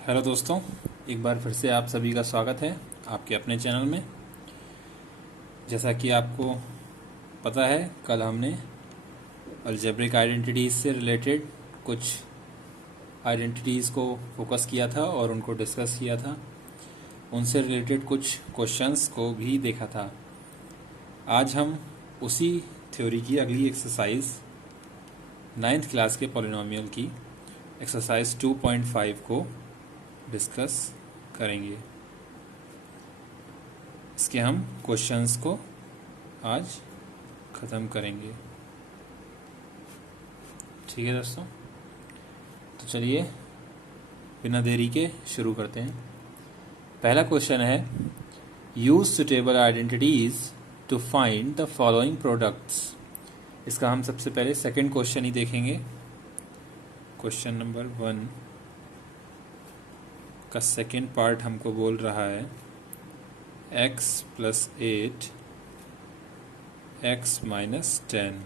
Hello दोस्तों, एक बार फिर से आप सभी का स्वागत है आपके अपने चैनल में। जैसा कि आपको पता है, कल हमने अलजेब्रिक आइडेंटिटीज़ से रिलेटेड कुछ आइडेंटिटीज़ को फोकस किया था और उनको डिस्कस किया था। उनसे रिलेटेड कुछ क्वेश्चंस को भी देखा था। आज हम उसी थ्योरी की अगली एक्सरसाइज 9th क्लास के पॉलिनोमियल की एक्सरसाइज 2.5 को डिस्कस करेंगे। इसके हम क्वेश्चंस को आज ख़त्म करेंगे। ठीक है दोस्तों, तो चलिए बिना देरी के शुरू करते हैं। पहला क्वेश्चन है, use suitable identities to find the following products. इसका हम सबसे पहले सेकंड क्वेश्चन ही देखेंगे। क्वेश्चन नंबर 1 का सेकंड पार्ट हमको बोल रहा है x + 8 x - 10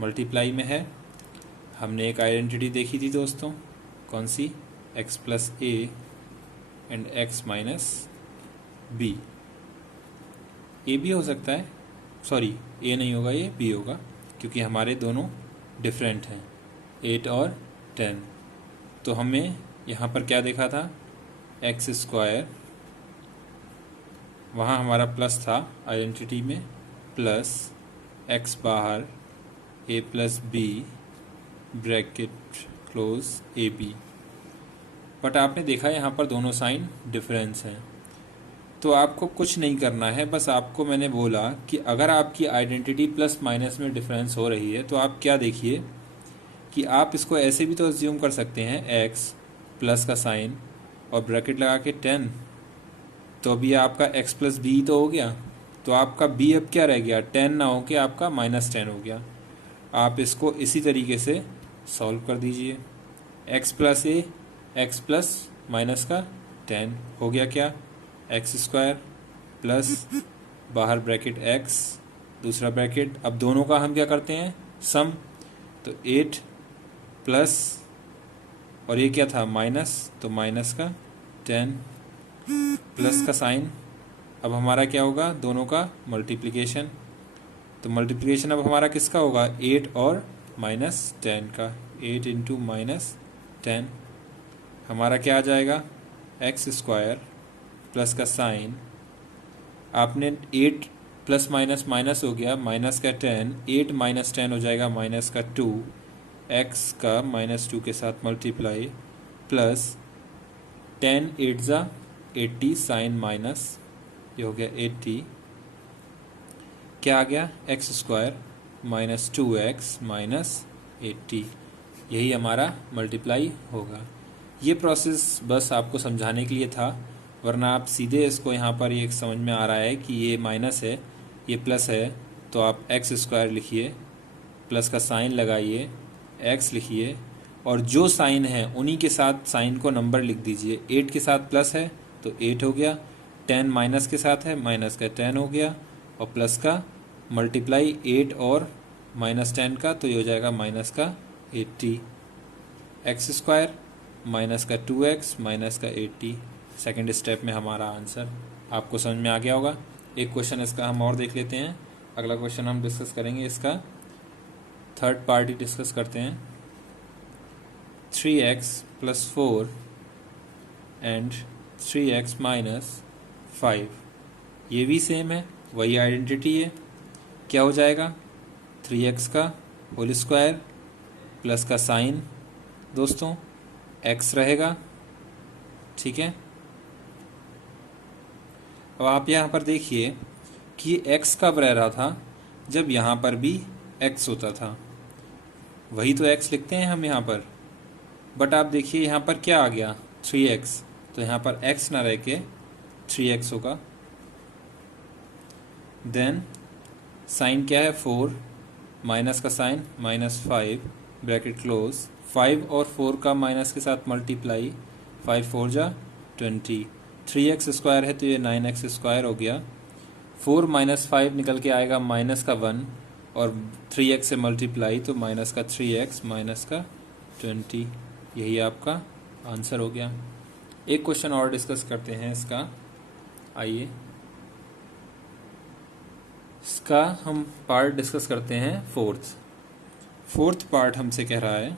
मल्टीप्लाई में है। हमने एक आइडेंटिटी देखी थी दोस्तों, कौन सी? x + a and x - b। a भी हो सकता है, सॉरी a नहीं होगा, ये b होगा, क्योंकि हमारे दोनों डिफरेंट हैं, 8 और 10। तो हमें यहाँ पर क्या देखा था? x², वहाँ हमारा प्लस था आइडेंटिटी में, प्लस x बाहर, a + b bracket close ab। But आपने देखा यहाँ पर दोनों साइन डिफरेंस हैं। तो आपको कुछ नहीं करना है, बस आपको मैंने बोला कि अगर आपकी आइडेंटिटी प्लस माइनस में डिफरेंस हो रही है तो आप क्या देखिए कि आप इसको ऐसे भी तो अज्यूम कर सकते हैं, x प्लस का साइन और ब्रैकेट लगा के 10, तो अभी आपका x + b तो हो गया। तो आपका b अब क्या रह गया? 10 ना हो के आपका -10 हो गया। आप इसको इसी तरीके से सॉल्व कर दीजिए। x + a, x plus minus का 10 हो गया क्या? x² प्लस बाहर ब्रैकेट x, दूसरा ब्रैकेट। अब दोनों का हम क्या करते हैं? सम। तो 8 प्लस, और ये क्या था? माइनस, तो माइनस का 10 प्लस का साइन। अब हमारा क्या होगा? दोनों का मल्टीप्लिकेशन। तो मल्टीप्लिकेशन अब हमारा किसका होगा? 8 और -10 का। 8 × -10 हमारा क्या आ जाएगा? x² प्लस का साइन। आपने 8 प्लस माइनस माइनस हो गया, माइनस का 10, 8 - 10 हो जाएगा माइनस का 2, x का -2 के साथ मल्टीप्लाई, प्लस 10 8 × 80 साइन माइनस, ये हो गया 80। क्या आ गया? x² - 2x - 80। यही हमारा मल्टीप्लाई होगा। ये प्रोसेस बस आपको समझाने के लिए था, वरना आप सीधे इसको यहाँ पर ये समझ में आ रहा है कि ये माइनस है, ये प्लस है, तो आप x² लिखिए, प्लस का साइन लगाइए, x लिखिए, और जो साइन है उन्हीं के साथ साइन को नंबर लिख दीजिए। 8 के साथ प्लस है तो 8 हो गया, 10 माइनस के साथ है, माइनस का 10 हो गया, और प्लस का मल्टीप्लाई 8 और -10 का, तो ये हो जाएगा माइनस का 80। x² माइनस का 2x माइनस का 80। सेकेंड स्टेप में हमारा आंसर आपको समझ में आ गया होगा। एक क्वेश्चन इसका हम और देख लेते हैं। अगला क्वेश्चन हम डिस्कस करेंगे, इसका थर्ड पार्ट ही डिस्कस करते हैं। 3x + 4 एंड 3x - 5, ये भी सेम है, वही आइडेंटिटी है। क्या हो जाएगा? 3x का होल स्क्वायर प्लस का साइन, दोस्तों x रहेगा। ठीक है, अब आप यहाँ पर देखिए कि x कब रह रहा था? जब यहाँ पर भी x होता था, वही तो x लिखते हैं हम यहाँ पर। बट आप देखिए यहाँ पर क्या आ गया? 3x, तो यहाँ पर x ना रह के 3x होगा। देन साइन क्या है? 4, माइनस का साइन -5 ब्रैकेट क्लोज, 5 और 4 का माइनस के साथ मल्टीप्लाई, 5 4 × 20, 3x² है तो ये 9x² हो गया। 4 - 5 निकल के आएगा माइनस का 1, और 3x से मल्टीप्लाई तो माइनस का 3x माइनस का 20। यही आपका आंसर हो गया। एक क्वेश्चन और डिस्कस करते हैं इसका। आइए इसका हम पार्ट डिस्कस करते हैं। फोर्थ पार्ट हमसे कह रहा है,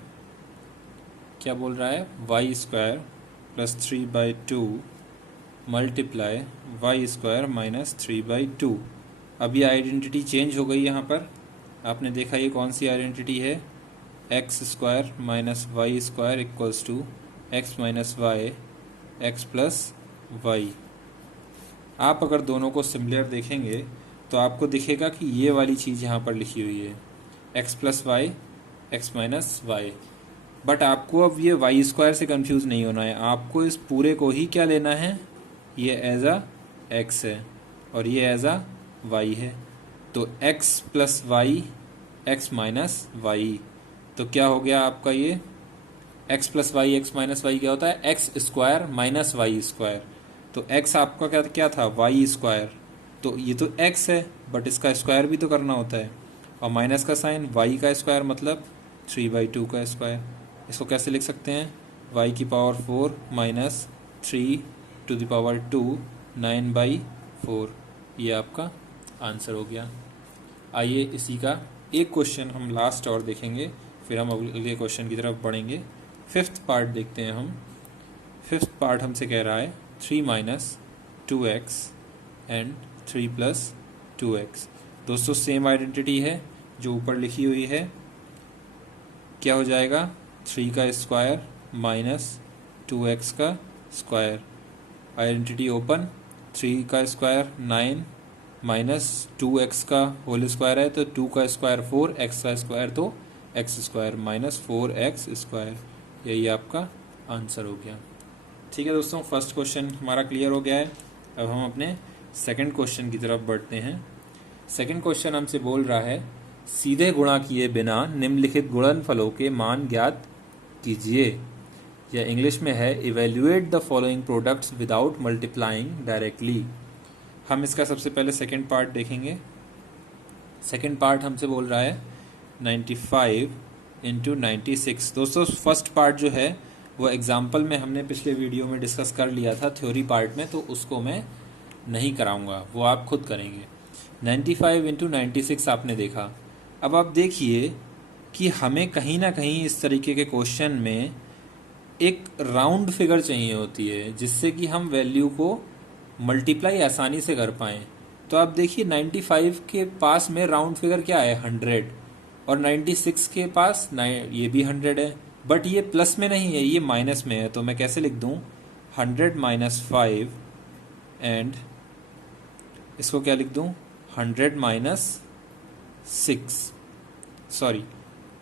क्या बोल रहा है, Y square plus 3/2 multiply Y square minus 3/2। अब ये आइडेंटिटी चेंज हो गई। यहाँ पर आपने देखा ये कौन सी आइडेंटिटी है, x square minus Y square equals to X minus Y X plus Y. आप अगर दोनों को सिमिलर देखेंगे तो आपको दिखेगा कि ये वाली चीज़ यहाँ पर लिखी हुई है, X plus Y X minus Y. But आपको अब ये वाई स्क्वायर से कंफ्यूज नहीं होना है, आपको इस पूरे को ही क्या लेना है, ये एज अ एक्स है और ये एज अ वाई है। तो X plus Y X minus Y, तो क्या हो गया आपका, ये X plus Y X minus Y क्या होता है, x square minus Y square. तो एक्स आपका क्या क्या था, वाई स्क्वायर। तो ये तो एक्स है बट इसका स्क्वायर भी तो करना होता है, और माइनस का साइन, वाई का स्क्वायर मतलब 3/2 का स्क्वायर। इसको कैसे लिख सकते हैं, y की पावर 4 माइनस 3/2 9/4। ये आपका आंसर हो गया। आइए इसी का एक क्वेश्चन हम लास्ट और देखेंगे, फिर हम अगले क्वेश्चन की तरफ बढ़ेंगे। फिफ्थ पार्ट देखते हैं हम। फिफ्थ पार्ट हमसे कह रहा है 3 minus 2x and 3 plus 2x। दोस्तों सेम आइडेंटिटी है जो ऊपर लिखी हुई है। क्या हो जाएगा, 3 का स्क्वायर माइनस 2x का स्क्वायर। आइडेंटिटी ओपन, 3 का स्क्वायर 9 माइनस 2x का होल स्क्वायर है तो 2 का स्क्वायर 4, x का स्क्वायर तो x square minus 4x square. यही आपका आंसर हो गया। ठीक है दोस्तों, फर्स्ट क्वेश्चन हमारा क्लियर हो गया है। अब हम अपने सेकंड क्वेश्चन की तरफ बढ़ते हैं। सेकंड क्वेश्चन हमसे बोल रहा है, सीधे गुणा किए बिना निम्नलिखित गुणनफलों के मान ज्ञात कीजिए। या इंग्लिश में है, evaluate the following products without multiplying directly. हम इसका सबसे पहले सेकंड पार्ट देखेंगे। सेकंड पार्ट हमसे बोल रहा है 95 इंटू 96। दोस्तों फर्स्ट पार्ट जो है वो एग्जाम्पल में हमने पिछले वीडियो में डिस्कस कर लिया था थ्योरी पार्ट में, तो उसको मैं नहीं कराऊंगा, वो आप खुद करेंगे। 95 इंटू 96 आपने देखा। अब आप देखिए कि हमें कहीं ना कहीं इस तरीके के क्वेश्चन में एक राउंड फिगर चाहिए होती है जिससे कि हम वैल्यू को मल्टीप्लाई आसानी से कर पाएँ। तो आप देखिए 95 के पास में राउंड फिगर क्या है, 100, और 96 के पास ये भी 100 है, बट ये प्लस में नहीं है, ये माइनस में है। तो मैं कैसे लिख दूं, 100 माइनस 5 एंड इसको क्या लिख दूं, 100 माइनस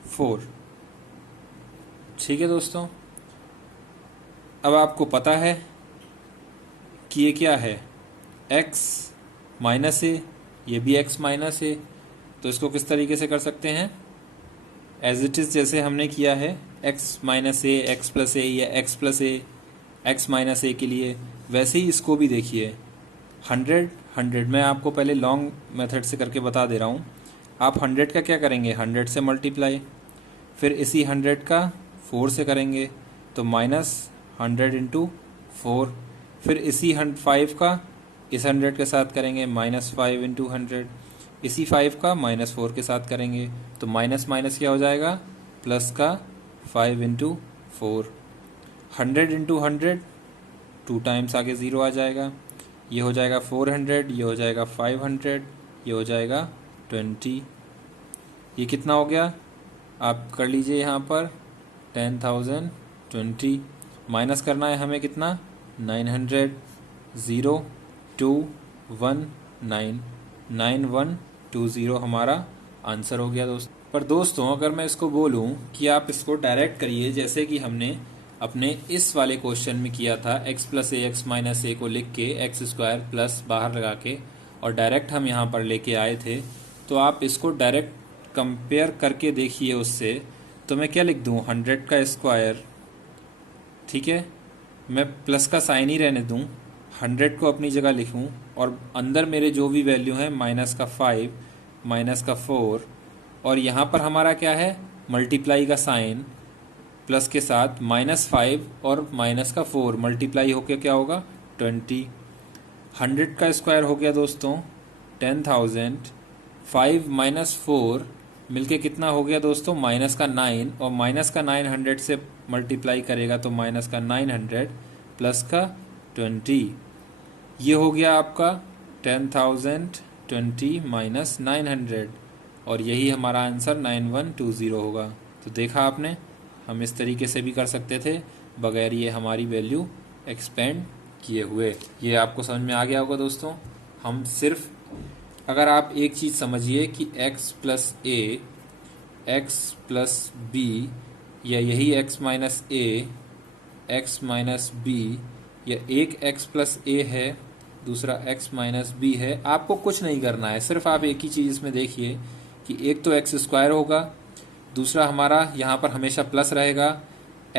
4। ठीक है दोस्तों, अब आपको पता है कि ये क्या है, x माइनस ए, ये भी x माइनस ए। तो इसको किस तरीके से कर सकते हैं, एज इट इज़ जैसे हमने किया है x माइनस ए एक्स प्लस ए या x plus A X minus ए के लिए, वैसे ही इसको भी देखिए 100 मैं आपको पहले लॉन्ग मेथड से करके बता दे रहा हूँ। आप 100 का क्या करेंगे, 100 से मल्टीप्लाई, फिर इसी 100 का 4 से करेंगे तो माइनस 100 इंटू 4, फिर इसी 5 का इस 100 के साथ करेंगे माइनस 5 इंटू 100, इसी 5 का माइनस 4 के साथ करेंगे तो माइनस माइनस क्या हो जाएगा, प्लस का 5 इंटू 4। 100 इंटू 100 2 टाइम्स आगे 0 आ जाएगा, ये हो जाएगा 400, ये हो जाएगा 500, ये हो जाएगा 20। ये कितना हो गया, आप कर लीजिए यहाँ पर 10,020। माइनस करना है हमें कितना, 900, 0 2 1 9 9120 हमारा आंसर हो गया दोस्तों। पर दोस्तों अगर मैं इसको बोलूं कि आप इसको डायरेक्ट करिए जैसे कि हमने अपने इस वाले क्वेश्चन में किया था, x plus A X minus ए को लिख के एक्स स्क्वायर प्लस बाहर लगा के और डायरेक्ट हम यहाँ पर लेके आए थे, तो आप इसको डायरेक्ट कंपेयर करके देखिए उससे। तो मैं क्या लिख दूँ, 100 का स्क्वायर, ठीक है, मैं प्लस का साइन ही रहने दूँ, 100 को अपनी जगह लिखूँ और अंदर मेरे जो भी वैल्यू है माइनस का 5 माइनस का 4, और यहाँ पर हमारा क्या है, मल्टीप्लाई का साइन, प्लस के साथ -5 और माइनस का 4 मल्टीप्लाई होकर क्या होगा 20। 100 का स्क्वायर हो गया दोस्तों 10,000। 5 माइनस 4 मिलके कितना हो गया दोस्तों माइनस का 9, और माइनस का 9 100 से मल्टीप्लाई करेगा तो माइनस का 900 प्लस का 20। ये हो गया आपका 10,000 20 माइनस 900, और यही हमारा आंसर 9120 होगा। तो देखा आपने, हम इस तरीके से भी कर सकते थे बगैर ये हमारी वैल्यू एक्सपेंड किए हुए। ये आपको समझ में आ गया होगा दोस्तों। हम सिर्फ अगर आप एक चीज़ समझिए कि x plus A, x plus B, या यही x माइनस ए, एक्स माइनस बी, या एक x प्लस ए है दूसरा x माइनस बी है, आपको कुछ नहीं करना है। सिर्फ आप एक ही चीज़ इसमें देखिए कि एक तो एक्स स्क्वायर होगा, दूसरा हमारा यहाँ पर हमेशा प्लस रहेगा,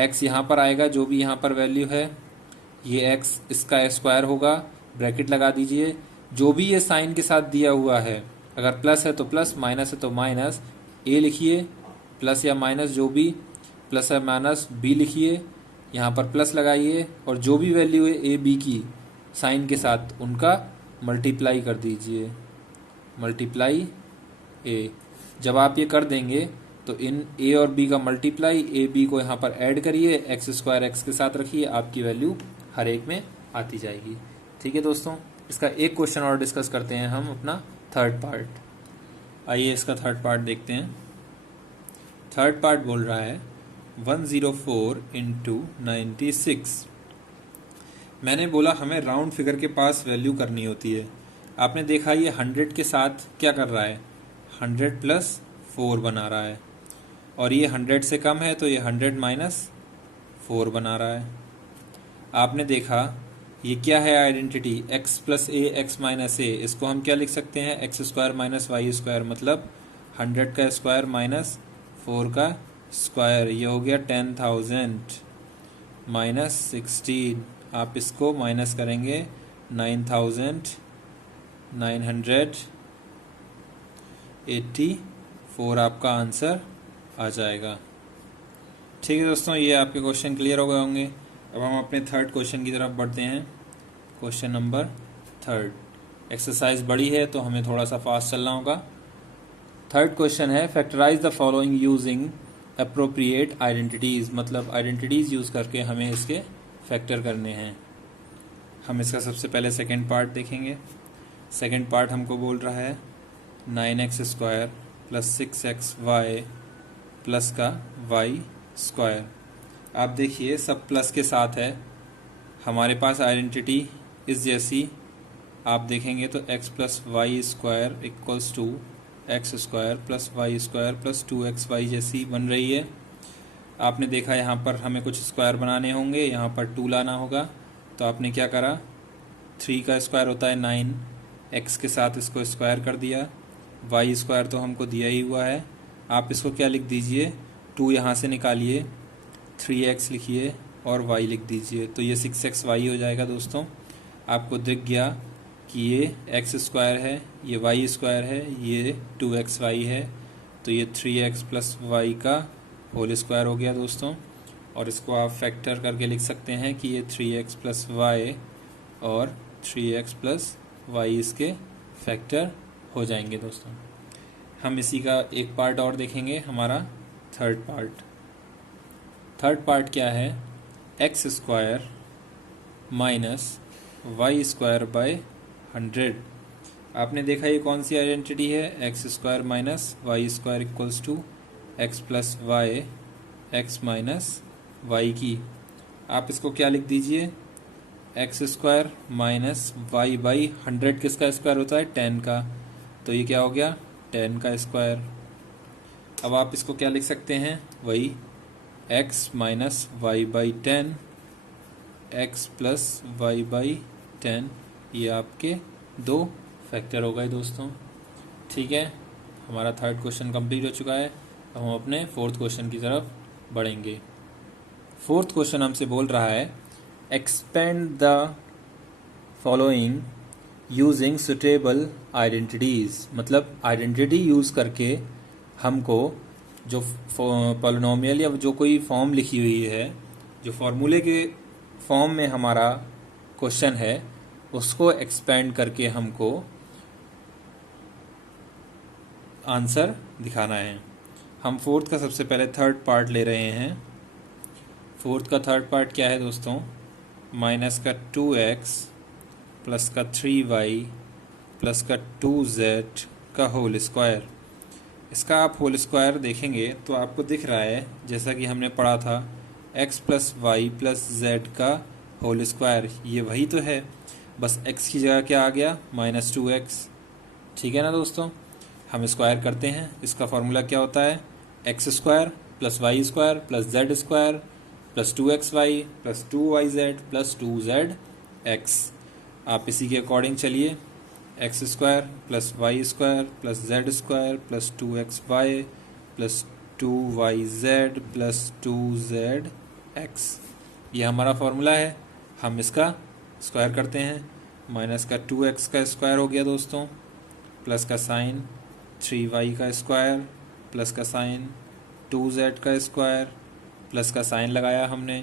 x यहाँ पर आएगा जो भी यहाँ पर वैल्यू है, ये x इसका स्क्वायर होगा, ब्रैकेट लगा दीजिए। जो भी ये साइन के साथ दिया हुआ है, अगर प्लस है तो प्लस, माइनस है तो माइनस, a लिखिए, प्लस या माइनस जो भी, प्लस या माइनस b लिखिए, यहाँ पर प्लस लगाइए, और जो भी वैल्यू है a b की साइन के साथ उनका मल्टीप्लाई कर दीजिए, मल्टीप्लाई a। जब आप ये कर देंगे तो इन a और b का मल्टीप्लाई, a b को यहाँ पर ऐड करिए, एक्स स्क्वायर x के साथ रखिए, आपकी वैल्यू हर एक में आती जाएगी। ठीक है दोस्तों, इसका एक क्वेश्चन और डिस्कस करते हैं हम अपना थर्ड पार्ट। आइए इसका थर्ड पार्ट देखते हैं। थर्ड पार्ट बोल रहा है 104 इंटू 96। मैंने बोला हमें राउंड फिगर के पास वैल्यू करनी होती है। आपने देखा ये 100 के साथ क्या कर रहा है, 100 प्लस 4 बना रहा है, और ये 100 से कम है तो ये 100 माइनस 4 बना रहा है। आपने देखा ये क्या है identity, x plus A X minus A, इसको हम क्या लिख सकते हैं X square minus Y square, मतलब 100 का स्क्वायर माइनस 4 का स्क्वायर, ये हो गया 10,000 माइनस 16। आप इसको माइनस करेंगे 9,984, आपका आंसर आ जाएगा। ठीक है दोस्तों, ये आपके क्वेश्चन क्लियर हो गए होंगे। अब हम अपने थर्ड क्वेश्चन की तरफ बढ़ते हैं। क्वेश्चन नंबर थर्ड, एक्सरसाइज बड़ी है तो हमें थोड़ा सा फास्ट चलना होगा। थर्ड क्वेश्चन है factorise the following using appropriate identities, मतलब आइडेंटिटीज़ यूज़ करके हमें इसके फैक्टर करने हैं। हम इसका सबसे पहले सेकेंड पार्ट देखेंगे। सेकेंड पार्ट हमको बोल रहा है 9x square plus 6xy plus का y स्क्वायर। आप देखिए सब प्लस के साथ है, हमारे पास आइडेंटिटी इस जैसी आप देखेंगे तो x plus Y square equals to X square plus Y square plus 2xy जैसी बन रही है। आपने देखा यहाँ पर हमें कुछ स्क्वायर बनाने होंगे, यहाँ पर 2 लाना होगा, तो आपने क्या करा, 3 का स्क्वायर होता है 9, x के साथ इसको स्क्वायर कर दिया, वाई स्क्वायर तो हमको दिया ही हुआ है, आप इसको क्या लिख दीजिए, 2 यहाँ से निकालिए, 3x लिखिए और y लिख दीजिए, तो ये 6xy हो जाएगा। दोस्तों आपको दिख गया कि ये x स्क्वायर है, ये y स्क्वायर है, ये 2xy है, तो ये 3x प्लस वाई का होल स्क्वायर हो गया दोस्तों। और इसको आप फैक्टर करके लिख सकते हैं कि ये 3x प्लस वाई और 3x प्लस वाई इसके फैक्टर हो जाएंगे। दोस्तों हम इसी का एक पार्ट और देखेंगे, हमारा थर्ड पार्ट। थर्ड पार्ट क्या है, x square minus Y square by 100। आपने देखा ये कौन सी आइडेंटिटी है, x square minus Y square equals to X plus Y X minus Y की। आप इसको क्या लिख दीजिए, X square minus Y by 100 किसका स्क्वायर होता है 10 का, तो ये क्या हो गया 10 का स्क्वायर। अब आप इसको क्या लिख सकते हैं, वही x minus Y by 10 X plus Y by 10, ये आपके 2 फैक्टर हो गए दोस्तों। ठीक है, हमारा थर्ड क्वेश्चन कंप्लीट हो चुका है। अब हम अपने फोर्थ क्वेश्चन की तरफ बढ़ेंगे। फोर्थ क्वेश्चन हमसे बोल रहा है expand the following using suitable identities, मतलब आइडेंटिटी यूज़ करके हमको जो पॉलिनोमियल या जो कोई फॉर्म लिखी हुई है, जो फॉर्मूले के फॉर्म में हमारा क्वेश्चन है, उसको एक्सपेंड करके हमको आंसर दिखाना है। हम फोर्थ का सबसे पहले थर्ड पार्ट ले रहे हैं। फोर्थ का थर्ड पार्ट क्या है दोस्तों? माइनस का 2x प्लस का 3y प्लस का 2z का होल स्क्वायर। इसका आप होल स्क्वायर देखेंगे तो आपको दिख रहा है, जैसा कि हमने पढ़ा था, x plus Y plus Z का होल स्क्वायर। ये वही तो है, बस x की जगह क्या आ गया? -2x। ठीक है ना दोस्तों? हम स्क्वायर करते हैं। इसका फॉर्मूला क्या होता है? X square plus Y square plus z square plus 2xy plus 2yz plus 2zx। आप इसी के अकॉर्डिंग चलिए। X square plus Y square plus z square plus 2xy plus 2yz plus 2zx, ये हमारा फॉर्मूला है। हम इसका स्क्वायर करते हैं। माइनस का 2x का स्क्वायर हो गया दोस्तों, प्लस का साइन 3y का स्क्वायर प्लस का साइन 2z का स्क्वायर प्लस का साइन लगाया हमने।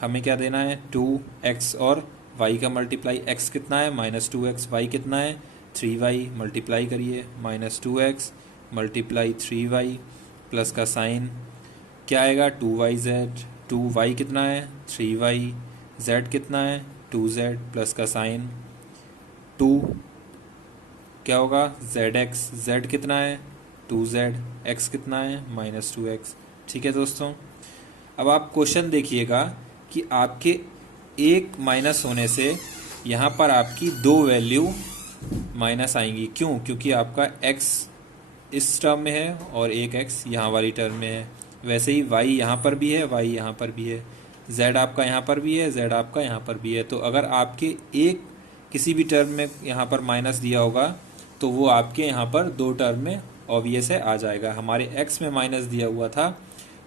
हमें क्या देना है? 2x और y का मल्टीप्लाई। x कितना है? -2x। y कितना है? 3y। मल्टीप्लाई करिए, -2x मल्टीप्लाई 3y प्लस का साइन क्या आएगा? 2yz। 2y कितना है? 3y। z कितना है? 2z प्लस का साइन 2 क्या होगा? zx। z कितना है? 2z। x कितना है? -2x। ठीक है दोस्तों, अब आप क्वेश्चन देखिएगा कि आपके एक माइनस होने से यहाँ पर आपकी दो वैल्यू माइनस आएंगी। क्यों? क्योंकि आपका x इस टर्म में है और एक x यहाँ वाली टर्म में है। वैसे ही y यहाँ पर भी है, y यहाँ पर भी है, z आपका यहाँ पर भी है, z आपका यहाँ पर भी है। तो अगर आपके एक किसी भी टर्म में यहाँ पर माइनस दिया होगा तो वो आपके यहाँ पर दो टर्म में ऑब्वियस है आ जाएगा। हमारे x में माइनस दिया हुआ था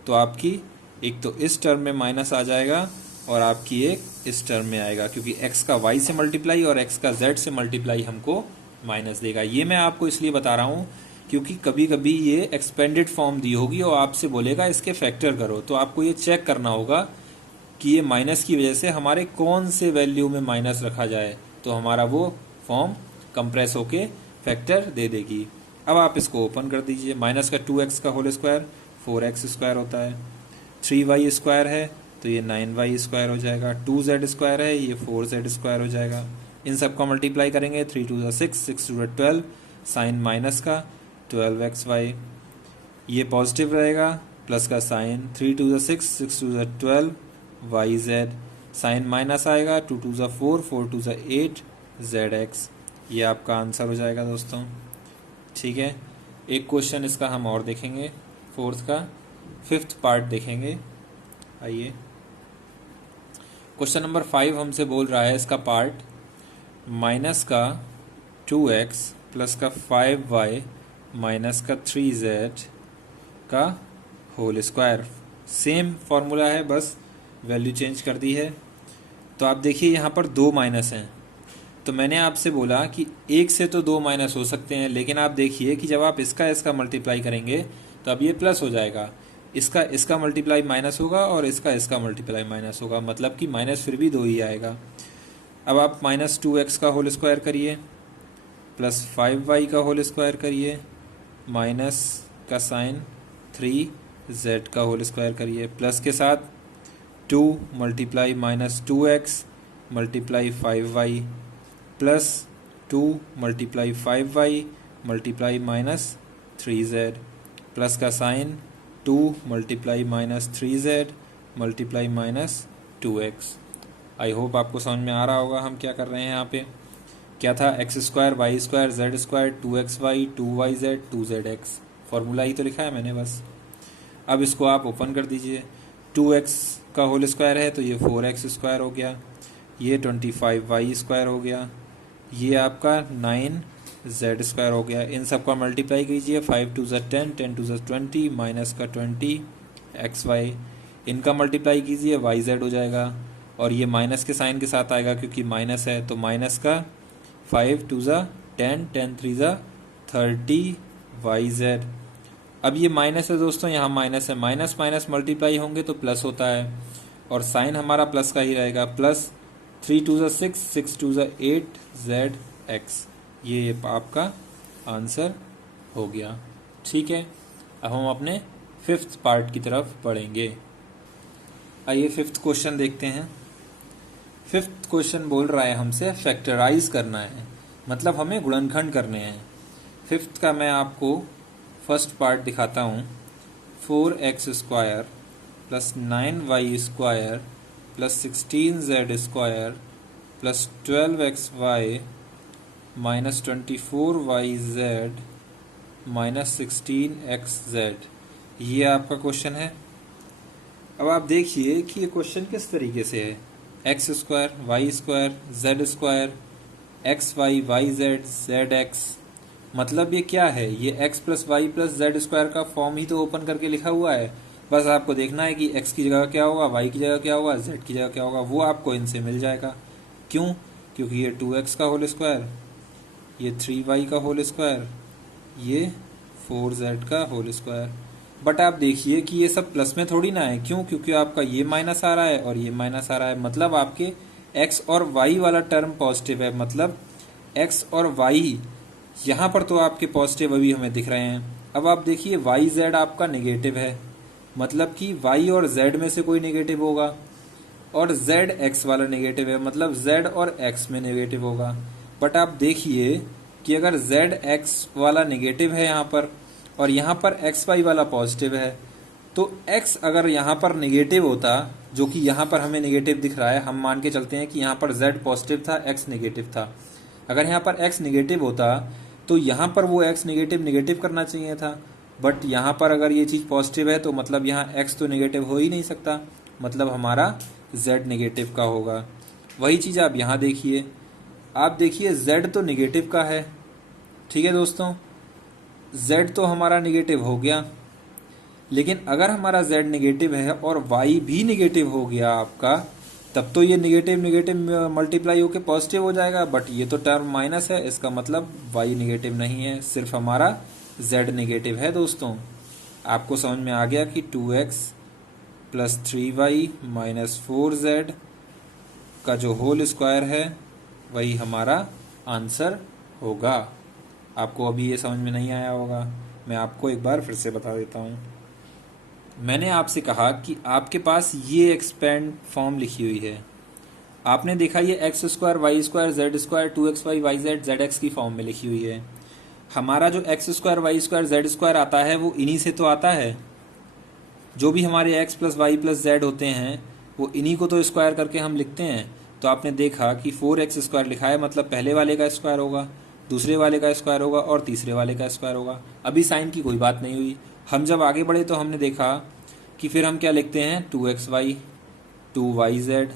तो आपकी एक तो इस टर्म में माइनस आ जाएगा और आपकी एक इस टर्म में आएगा, क्योंकि x का y से मल्टीप्लाई और x का z से मल्टीप्लाई हमको माइनस देगा। ये मैं आपको इसलिए बता रहा हूँ क्योंकि कभी कभी ये एक्सपेंडेड फॉर्म दी होगी और आपसे बोलेगा इसके फैक्टर करो, तो आपको ये चेक करना होगा कि ये माइनस की वजह से हमारे कौन से वैल्यू में माइनस रखा जाए, तो हमारा वो फॉर्म कंप्रेस होके फैक्टर दे देगी। अब आप इसको ओपन कर दीजिए। माइनस का 2x का होल स्क्वायर 4x स्क्वायर होता है, 3y स्क्वायर है तो ये 9y स्क्वायर हो जाएगा, 2z स्क्वायर है ये 4z स्क्वायर हो जाएगा। इन सब का मल्टीप्लाई करेंगे, 3 2 6 6 2 12, साइन माइनस का 12xy, ये पॉजिटिव रहेगा, प्लस का साइन 3 2 6 6 2 12 yz, साइन माइनस आएगा 2 2 4 4 2 8 zx। ये आपका आंसर हो जाएगा दोस्तों। ठीक है, एक क्वेश्चन इसका हम और देखेंगे, फोर्थ का फिफ्थ पार्ट देखेंगे। आइए, क्वेश्चन नंबर 5 हमसे बोल रहा है इसका पार्ट, माइनस का 2x प्लस का 5y माइनस का 3z का होल स्क्वायर। सेम फॉर्मूला है, बस वैल्यू चेंज कर दी है। तो आप देखिए यहाँ पर दो माइनस हैं, तो मैंने आपसे बोला कि एक से तो दो माइनस हो सकते हैं, लेकिन आप देखिए कि जब आप इसका मल्टीप्लाई करेंगे तो अब ये प्लस हो जाएगा, इसका मल्टीप्लाई माइनस होगा और इसका मल्टीप्लाई माइनस होगा, मतलब कि माइनस फिर भी दो ही आएगा। अब आप -2x का होल स्क्वायर करिए प्लस 5y का होल स्क्वायर करिए माइनस का साइन 3z का होल स्क्वायर करिए, प्लस के साथ 2 multiply -2x multiply 5y plus 2 multiply 5y multiply -3z plus का sign 2 multiply -3z multiply -2x। I hope आपको समझ में आ रहा होगा हम क्या कर रहे हैं। यहाँ पे क्या था? x square Y square Z square 2xy 2yz 2zx, formula ही तो लिखा है मैंने बस। अब इसको आप ओपन कर दीजिए। 2x का होल स्क्वायर है तो ये 4x स्क्वायर हो गया, ये 25y स्क्वायर हो गया, ये आपका 9z स्क्वायर हो गया। इन सब का मल्टीप्लाई कीजिए, 5 2 10 10 2 20 माइनस का 20xy, इनका मल्टीप्लाई कीजिए yz हो जाएगा, और ये माइनस के साइन के साथ आएगा क्योंकि माइनस है, तो माइनस का 5 2 10 10 3 30 yz अब ये माइनस है दोस्तों, यहाँ माइनस है, माइनस माइनस मल्टीप्लाई होंगे तो प्लस होता है, और साइन हमारा प्लस का ही रहेगा। प्लस 3 2 ज़ा 6, 6 2 ज़ा 8 ZX, ये आपका आंसर हो गया। ठीक है, अब हम अपने फिफ्थ पार्ट की तरफ बढ़ेंगे। आइए फिफ्थ क्वेश्चन देखते हैं। फिफ्थ क्वेश्चन बोल रहा है हमसे फैक्टराइज करना है, मतलब हमें गुणनखंड करने हैं। फिफ्थ का मैं आपको फर्स्ट पार्ट दिखाता हूँ। 4x² plus 9y² plus 16z² plus 12xy minus 24yz minus 16xz, ये आपका क्वेश्चन है। अब आप देखिए कि ये क्वेश्चन किस तरीके से है। x² y² z² xy yz zx, मतलब ये क्या है, ये x plus Y plus z² का फॉर्म ही तो ओपन करके लिखा हुआ है। बस आपको देखना है कि x की जगह क्या होगा, y की जगह क्या होगा, z की जगह क्या होगा, वो आपको इनसे मिल जाएगा। क्यों? क्योंकि ये 2x का होल स्क्वायर, ये 3y का होल स्क्वायर, ये 4z का होल स्क्वायर। बट आप देखिए कि ये सब प्लस में थोड़ी ना है। क्यों? क्योंकि आपका ये माइनस आ रहा है और ये माइनस आ रहा है, मतलब आपके x और y वाला टर्म पॉजिटिव है, मतलब x और y यहाँ पर तो आपके पॉजिटिव अभी हमें दिख रहे हैं। अब आप देखिए वाई जेड आपका नेगेटिव है, मतलब कि y और z में से कोई नेगेटिव होगा, और z x वाला नेगेटिव है, मतलब z और x में नेगेटिव होगा। बट आप देखिए कि अगर z x वाला नेगेटिव है यहाँ पर, और यहाँ पर एक्स वाई वाला पॉजिटिव है, तो x अगर यहाँ पर नेगेटिव होता, जो कि यहाँ पर हमें नेगेटिव दिख रहा है, हम मान के चलते हैं कि यहाँ पर z पॉजिटिव था, x नेगेटिव था। अगर यहाँ पर x नेगेटिव होता तो यहाँ पर वो x नेगेटिव नेगेटिव करना चाहिए था, बट यहाँ पर अगर ये चीज़ पॉजिटिव है तो मतलब यहाँ x तो नेगेटिव हो ही नहीं सकता, मतलब हमारा z नेगेटिव का होगा। वही चीज़ आप यहाँ देखिए, आप देखिए z तो नेगेटिव का है। ठीक है दोस्तों, z तो हमारा नेगेटिव हो गया, लेकिन अगर हमारा z नेगेटिव है और y भी नेगेटिव हो गया आपका, तब तो ये नेगेटिव नेगेटिव मल्टीप्लाई होकर पॉजिटिव हो जाएगा। बट ये तो टर्म माइनस है, इसका मतलब y नेगेटिव नहीं है, सिर्फ हमारा z नेगेटिव है। दोस्तों आपको समझ में आ गया कि 2x plus 3y minus 4z का जो होल स्क्वायर है वही हमारा आंसर होगा। आपको अभी ये समझ में नहीं आया होगा, मैं आपको एक बार फिर से बता देता हूँ। मैंने आपसे कहा कि आपके पास ये एक्सपेंड फॉर्म लिखी हुई है, आपने देखा ये x² y² z² 2xy yz zx की फॉर्म में लिखी हुई है। हमारा जो x² y² z² आता है वो इन्हीं से तो आता है, जो भी हमारे x plus Y plus z होते हैं वो इन्हीं को तो स्क्वायर करके हम लिखते हैं। तो आपने देखा कि 4x² लिखा है, मतलब पहले वाले का स्क्वायर होगा, दूसरे वाले का स्क्वायर होगा और तीसरे वाले का स्क्वायर होगा। अभी साइन की कोई बात नहीं हुई। हम जब आगे बढ़े तो हमने देखा कि फिर हम क्या लिखते हैं, 2xy 2yz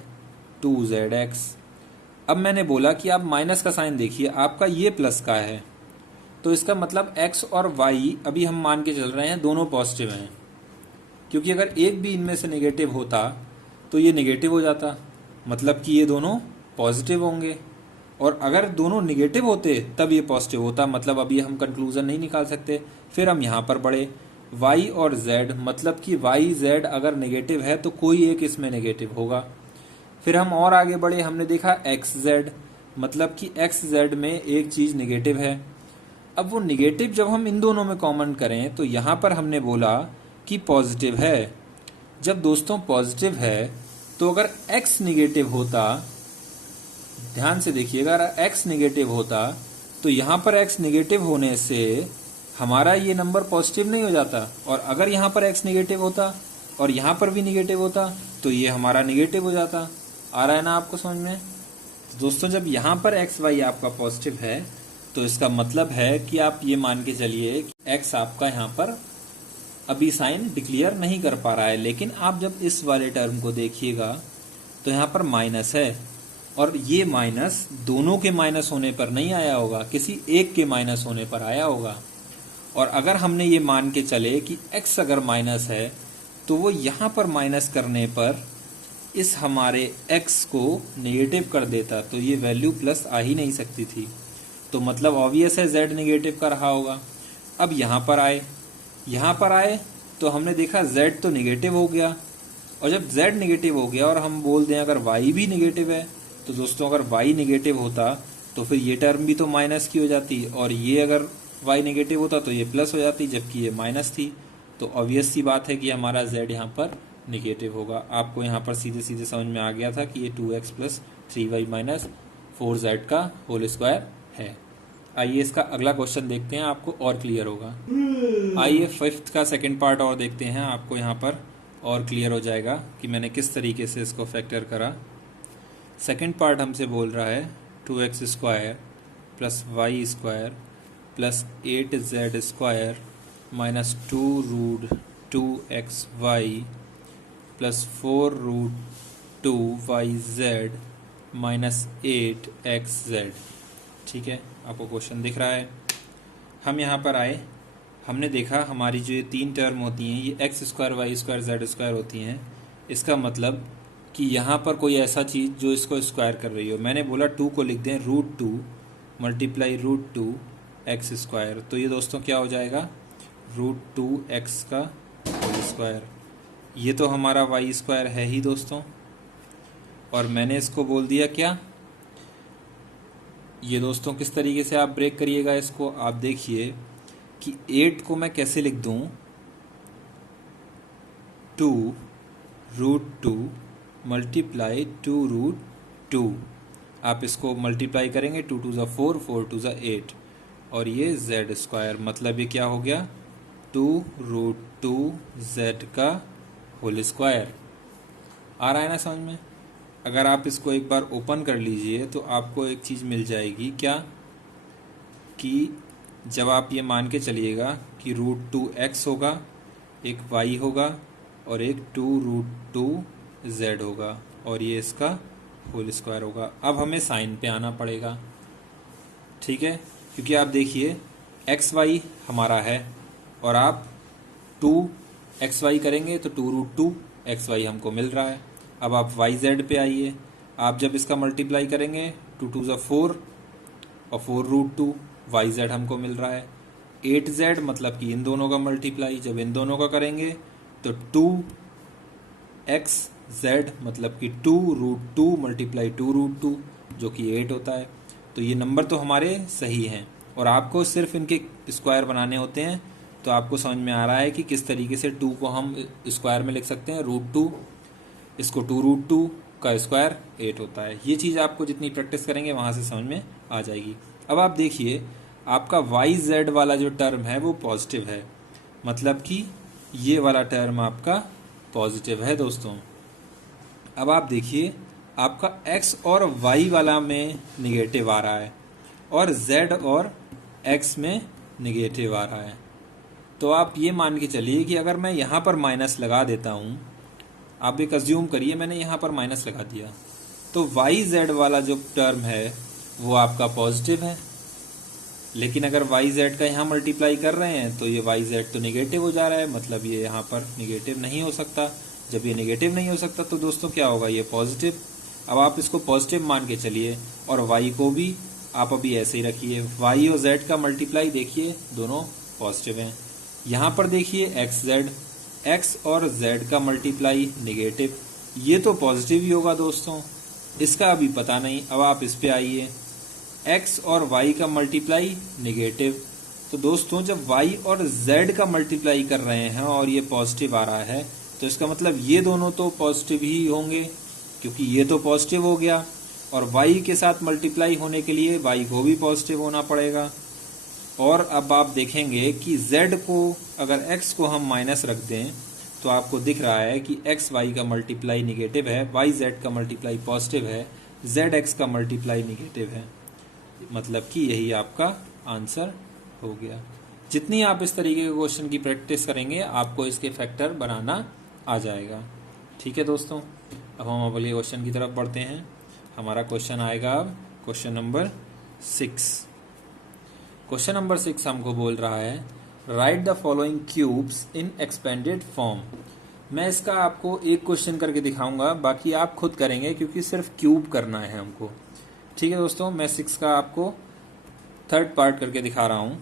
2zx। अब मैंने बोला कि आप माइनस का साइन देखिए, आपका ये प्लस का है, तो इसका मतलब x और y अभी हम मान के चल रहे हैं दोनों पॉजिटिव हैं, क्योंकि अगर एक भी इनमें से नेगेटिव होता तो ये नेगेटिव हो जाता, मतलब कि ये दोनों पॉजिटिव होंगे, और अगर दोनों नेगेटिव होते तब ये पॉजिटिव होता, मतलब अभी हम कंक्लूजन नहीं निकाल सकते। फिर हम यहाँ पर बढ़े y और z, मतलब कि y z अगर नेगेटिव है तो कोई एक इसमें नेगेटिव होगा। फिर हम और आगे बढ़े, हमने देखा x z, मतलब कि x z में एक चीज़ नेगेटिव है। अब वो नेगेटिव जब हम इन दोनों में कॉमन करें तो यहाँ पर हमने बोला कि पॉजिटिव है। जब दोस्तों पॉजिटिव है तो अगर x नेगेटिव होता, ध्यान से देखिएगा, अगर x नेगेटिव होता तो यहाँ पर x नेगेटिव होने से हमारा ये नंबर पॉजिटिव नहीं हो जाता, और अगर यहाँ पर x नेगेटिव होता और यहाँ पर भी नेगेटिव होता तो ये हमारा नेगेटिव हो जाता। आ रहा है ना आपको समझ में? दोस्तों जब यहाँ पर x y आपका पॉजिटिव है तो इसका मतलब है कि आप ये मान के चलिए कि x आपका यहाँ पर अभी साइन डिक्लेयर नहीं कर पा रहा है, लेकिन आप जब इस वाले टर्म को देखिएगा तो यहाँ पर माइनस है, और ये माइनस दोनों के माइनस होने पर नहीं आया होगा, किसी एक के माइनस होने पर आया होगा। और अगर हमने ये मान के चले कि x अगर माइनस है तो वो यहाँ पर माइनस करने पर इस हमारे x को नेगेटिव कर देता, तो ये वैल्यू प्लस आ ही नहीं सकती थी, तो मतलब ऑब्वियस है z नेगेटिव का रहा होगा। अब यहाँ पर आए यहाँ पर आए तो हमने देखा z तो निगेटिव हो गया, और जब z निगेटिव हो गया और हम बोल दें अगर y भी निगेटिव है, तो दोस्तों अगर y निगेटिव होता तो फिर ये टर्म भी तो माइनस की हो जाती, और ये अगर y निगेटिव होता तो ये प्लस हो जाती, जबकि ये माइनस थी। तो ऑब्वियस सी बात है कि हमारा z यहाँ पर निगेटिव होगा। आपको यहाँ पर सीधे सीधे समझ में आ गया था कि ये 2x plus 3y minus 4z का होल स्क्वायर है। आइए इसका अगला क्वेश्चन देखते हैं, आपको और क्लियर होगा। आइए फिफ्थ का सेकंड पार्ट और देखते हैं, आपको यहाँ पर और क्लियर हो जाएगा कि मैंने किस तरीके से इसको फैक्टर करा। सेकंड पार्ट हमसे बोल रहा है 2x square plus Y square plus 8z square minus 2 root 2xy plus 4 root 2yz minus 8xz। ठीक है, आपको क्वेश्चन दिख रहा है। हम यहाँ पर आए, हमने देखा हमारी जो ये 3 टर्म होती हैं ये x square Y square Z square होती हैं। इसका मतलब कि यहाँ पर कोई ऐसा चीज़ जो इसको स्क्वायर कर रही हो। मैंने बोला 2 को लिख दें √2 मल्टीप्लाई √2 एक्स स्क्वायर, तो ये दोस्तों क्या हो जाएगा √2x का होल स्क्वायर। ये तो हमारा वाई स्क्वायर है ही दोस्तों, और मैंने इसको बोल दिया क्या, ये दोस्तों किस तरीके से आप ब्रेक करिएगा इसको, आप देखिए कि 8 को मैं कैसे लिख दूं 2√2 मल्टीप्लाई 2√2। आप इसको मल्टीप्लाई करेंगे 2 2 4 4 2 8, और ये z स्क्वायर, मतलब ये क्या हो गया 2√2z का होल स्क्वायर। आ रहा है ना समझ में। अगर आप इसको एक बार ओपन कर लीजिए तो आपको एक चीज़ मिल जाएगी क्या, कि जब आप ये मान के चलिएगा कि √2x होगा, एक y होगा और एक 2√2z होगा, और ये इसका होल स्क्वायर होगा। अब हमें साइन पे आना पड़ेगा, ठीक है, क्योंकि आप देखिए xy हमारा है और आप 2xy करेंगे तो 2√2xy हमको मिल रहा है। अब आप yz पे आइए, आप जब इसका मल्टीप्लाई करेंगे 2 2 4 और 4√2 yz हमको मिल रहा है। 8z मतलब कि इन दोनों का मल्टीप्लाई, जब इन दोनों का करेंगे तो 2xz मतलब कि 2√2 मल्टीप्लाई 2√2 जो कि 8 होता है। तो ये नंबर तो हमारे सही हैं, और आपको सिर्फ इनके स्क्वायर बनाने होते हैं। तो आपको समझ में आ रहा है कि किस तरीके से 2 को हम स्क्वायर में लिख सकते हैं √2, इसको 2√2 का स्क्वायर 8 होता है। ये चीज़ आपको जितनी प्रैक्टिस करेंगे वहाँ से समझ में आ जाएगी। अब आप देखिए आपका yz वाला जो टर्म है वो पॉजिटिव है, मतलब कि ये वाला टर्म आपका पॉजिटिव है दोस्तों। अब आप देखिए आपका x और y वाला में निगेटिव आ रहा है और z और x में निगेटिव आ रहा है। तो आप ये मान के चलिए कि अगर मैं यहाँ पर माइनस लगा देता हूँ, आप एक अज्यूम करिए मैंने यहाँ पर माइनस लगा दिया, तो yz वाला जो टर्म है वो आपका पॉजिटिव है। लेकिन अगर yz का यहाँ मल्टीप्लाई कर रहे हैं तो ये yz तो निगेटिव हो जा रहा है, मतलब ये यहाँ पर निगेटिव नहीं हो सकता। जब ये निगेटिव नहीं हो सकता तो दोस्तों क्या होगा, ये पॉजिटिव। अब आप इसको पॉजिटिव मान के चलिए, और y को भी आप अभी ऐसे ही रखिए। y और z का मल्टीप्लाई देखिए दोनों पॉजिटिव हैं। यहाँ पर देखिए x और z का मल्टीप्लाई निगेटिव, ये तो पॉजिटिव ही होगा दोस्तों, इसका अभी पता नहीं। अब आप इस पे आइए, x और y का मल्टीप्लाई निगेटिव। तो दोस्तों जब y और z का मल्टीप्लाई कर रहे हैं और ये पॉजिटिव आ रहा है, तो इसका मतलब ये दोनों तो पॉजिटिव ही होंगे, क्योंकि ये तो पॉजिटिव हो गया, और y के साथ मल्टीप्लाई होने के लिए y को भी पॉजिटिव होना पड़ेगा। और अब आप देखेंगे कि z को अगर x को हम माइनस रख दें तो आपको दिख रहा है कि x y का मल्टीप्लाई निगेटिव है, y z का मल्टीप्लाई पॉजिटिव है, z x का मल्टीप्लाई निगेटिव है, मतलब कि यही आपका आंसर हो गया। जितनी आप इस तरीके के क्वेश्चन की प्रैक्टिस करेंगे आपको इसके फैक्टर बनाना आ जाएगा। ठीक है दोस्तों, अब हम अगले क्वेश्चन की तरफ बढ़ते हैं। हमारा क्वेश्चन आएगा अब क्वेश्चन नंबर 6। क्वेश्चन नंबर 6 हमको बोल रहा है right the following cubes in expanded form. मैं इसका आपको एक क्वेश्चन करके दिखाऊंगा, बाकी आप खुद करेंगे क्योंकि सिर्फ क्यूब करना है हमको। ठीक है दोस्तों, मैं 6 का आपको थर्ड पार्ट करके दिखा रहा हूं।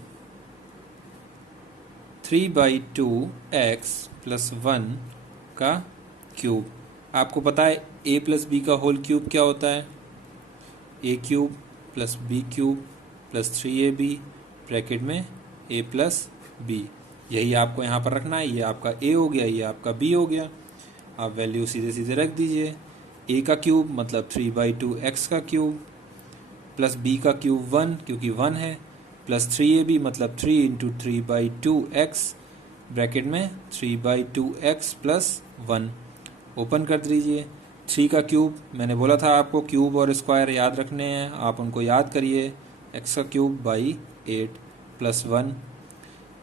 3/2x+1 का क्यूब। आपको पता है a प्लस बी का होल क्यूब क्या होता है, a cube plus b cube plus 3ab bracket में a प्लस बी। यही आपको यहाँ पर रखना है, ये आपका a हो गया, ये आपका b हो गया। आप वैल्यू सीधे सीधे रख दीजिए। a का क्यूब मतलब 3/2x का क्यूब प्लस b का क्यूब 1 क्योंकि 1 है, प्लस 3ab मतलब 3 इंटू 3/2x ब्रैकेट में 3/2x प्लस 1 ओपन कर दीजिए। 3 का क्यूब मैंने बोला था आपको क्यूब और स्क्वायर याद रखने हैं, आप उनको याद करिए। x का क्यूब बाई 8 प्लस 1,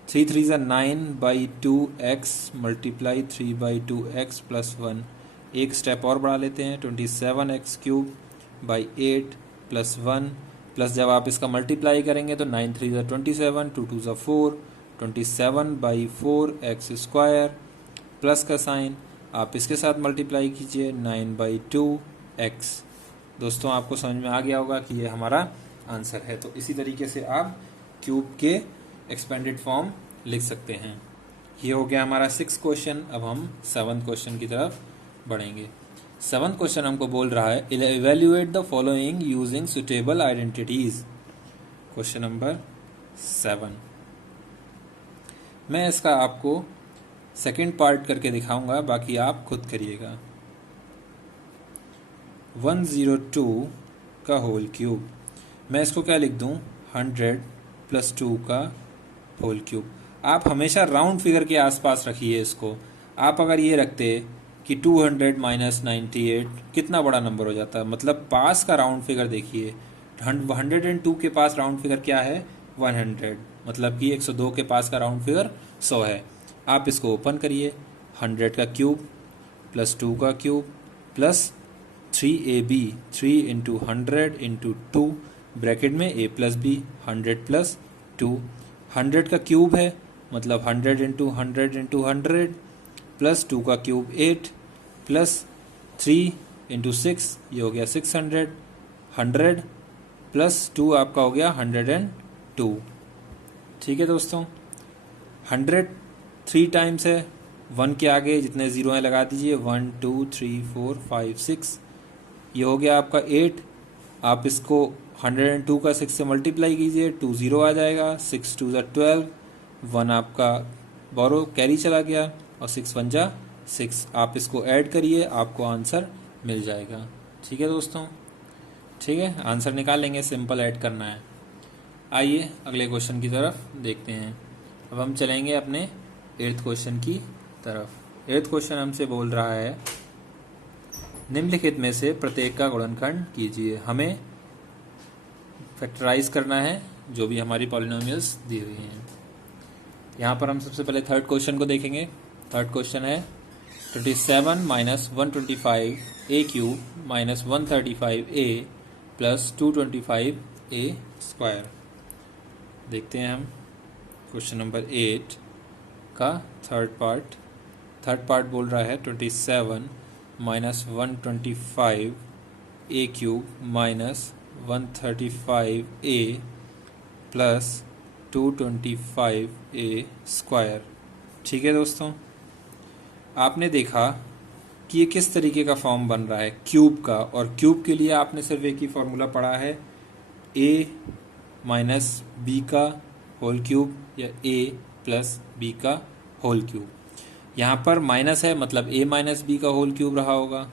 3 3 ज़ा 9/2x मल्टीप्लाई 3/2x प्लस 1। एक स्टेप और बढ़ा लेते हैं, 27x cube by 8 plus 1 plus जब आप इसका मल्टीप्लाई करेंगे तो 9 3 ज़ा 27, 2 2 ज़ा 4, 27/4x स्क्वायर प्लस का साइन आप इसके साथ मल्टीप्लाई कीजिए 9/2x। दोस्तों आपको समझ में आ गया होगा कि ये हमारा आंसर है। तो इसी तरीके से आप क्यूब के एक्सपेंडेड फॉर्म लिख सकते हैं। ये हो गया हमारा 6th क्वेश्चन। अब हम 7th क्वेश्चन की तरफ बढ़ेंगे। 7th क्वेश्चन हमको बोल रहा है evaluate the following using suitable identities. Question number 7 मैं इसका आपको सेकेंड पार्ट करके दिखाऊंगा, बाकी आप खुद करिएगा। 102 का होल क्यूब, मैं इसको क्या लिख दूं 100 प्लस 2 का होल क्यूब। आप हमेशा राउंड फिगर के आसपास रखिए इसको। आप अगर ये रखते कि 200 माइनस 98 कितना बड़ा नंबर हो जाता है, मतलब पास का राउंड फिगर देखिए। 102 के पास राउंड फिगर क्या है 100, मतलब कि 102 के पास का राउंड फिगर 100 है। आप इसको ओपन करिए, 100 का क्यूब प्लस 2 का cube plus 3ab 3 into 100 into 2 bracket में a प्लस बी 100 प्लस 2। 100 का क्यूब है मतलब 100 इंटू 100 इंटू 100 प्लस 2 का क्यूब 8 प्लस 3 इंटू 6 ये हो गया 600। 100 प्लस 2 आपका हो गया 102। ठीक है दोस्तों, 100 3 टाइम्स है, 1 के आगे जितने ज़ीरो हैं लगा दीजिए, 1 2 3 4 5 6, ये हो गया आपका 8। आप इसको 102 का 6 से मल्टीप्लाई कीजिए, 2 0 आ जाएगा, 6 2 ज़ा 12, 1 आपका बोरो कैरी चला गया और 6 1 जा 6। आप इसको ऐड करिए, आपको आंसर मिल जाएगा। ठीक है दोस्तों, ठीक है, आंसर निकाल लेंगे, सिंपल ऐड करना है। आइए अगले क्वेश्चन की तरफ देखते हैं। अब हम चलेंगे अपने 8th क्वेश्चन की तरफ। 8th क्वेश्चन हमसे बोल रहा है निम्नलिखित में से प्रत्येक का गुणनखंड कीजिए। हमें फैक्टराइज करना है जो भी हमारी पॉलिनोमियल्स दी हुई हैं। यहाँ पर हम सबसे पहले 3rd क्वेश्चन को देखेंगे। 3rd क्वेश्चन है 27 माइनस 125 ए क्यूब माइनस 135 ए प्लस 225 ए स्क्वायर। देखते हैं हम क्वेश्चन नंबर 8 का थर्ड पार्ट बोल रहा है 27 माइनस 125 ए क्यूब माइनस 135 ए प्लस 225 ए स्क्वायर। ठीक है दोस्तों, आपने देखा कि ये किस तरीके का फॉर्म बन रहा है क्यूब का, और क्यूब के लिए आपने सिर्फ एक ही फॉर्मूला पढ़ा है a माइनस बी का होल क्यूब या a प्लस बी का होल क्यूब। यहाँ पर माइनस है मतलब a माइनस बी का होल क्यूब रहा होगा,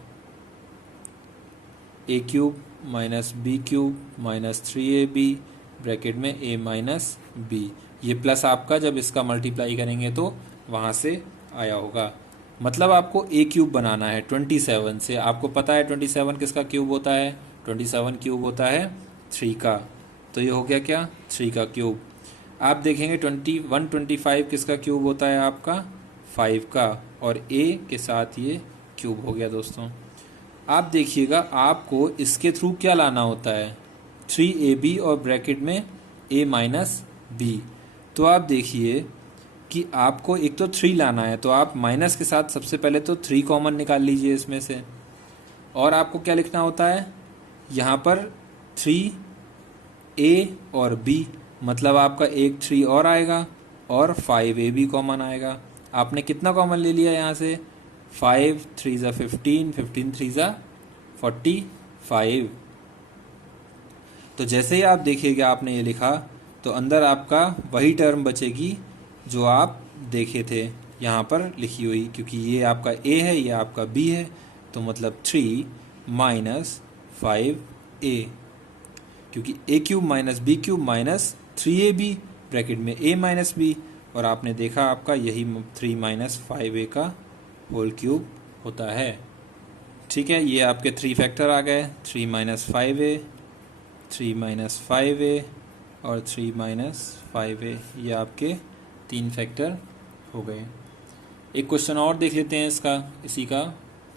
a cube minus b cube minus 3ab bracket में a माइनस बी। ये प्लस आपका जब इसका मल्टीप्लाई करेंगे तो वहाँ से आया होगा, मतलब आपको a क्यूब बनाना है 27 से। आपको पता है 27 किसका क्यूब होता है, 27 क्यूब होता है 3 का, तो ये हो गया क्या 3 का क्यूब। आप देखेंगे 125 किसका क्यूब होता है आपका 5 का, और a के साथ ये क्यूब हो गया दोस्तों। आप देखिएगा आपको इसके थ्रू क्या लाना होता है 3ab और ब्रैकेट में a माइनस बी। तो आप देखिए कि आपको एक तो 3 लाना है, तो आप माइनस के साथ सबसे पहले तो 3 कॉमन निकाल लीजिए इसमें से, और आपको क्या लिखना होता है यहाँ पर 3a और b, मतलब आपका एक 3 और आएगा और 5a भी कॉमन आएगा। आपने कितना कॉमन ले लिया यहाँ से, 5 3 ज़ा 15, 15 3 ज़ा 45। तो जैसे ही आप देखिएगा आपने ये लिखा तो अंदर आपका वही टर्म बचेगी जो आप देखे थे यहाँ पर लिखी हुई, क्योंकि ये आपका a है, ये आपका b है, तो मतलब 3 माइनस 5a, क्योंकि a cube minus b cube minus 3ab bracket में a माइनस b, और आपने देखा आपका यही 3 माइनस 5a का होल क्यूब होता है। ठीक है, ये आपके 3 फैक्टर आ गए, 3 माइनस 5a, 3 माइनस 5a और 3 माइनस 5a, ये आपके 3 फैक्टर हो गए। एक क्वेश्चन और देख लेते हैं इसका, इसी का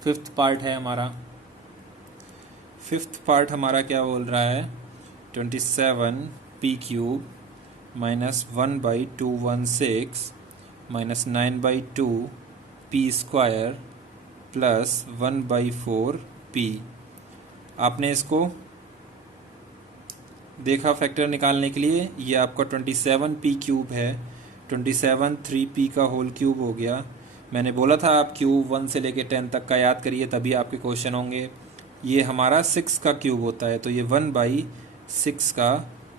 5th पार्ट है हमारा। 5th पार्ट हमारा क्या बोल रहा है, 27p cube minus 1/216 minus 9/2 p square plus 1/4p। आपने इसको देखा फैक्टर निकालने के लिए, ये आपका 27p क्यूब है, 27 3p का होल क्यूब हो गया। मैंने बोला था आप क्यूब 1 से लेके 10 तक का याद करिए, तभी आपके क्वेश्चन होंगे। ये हमारा 6 का क्यूब होता है, तो ये 1/6 का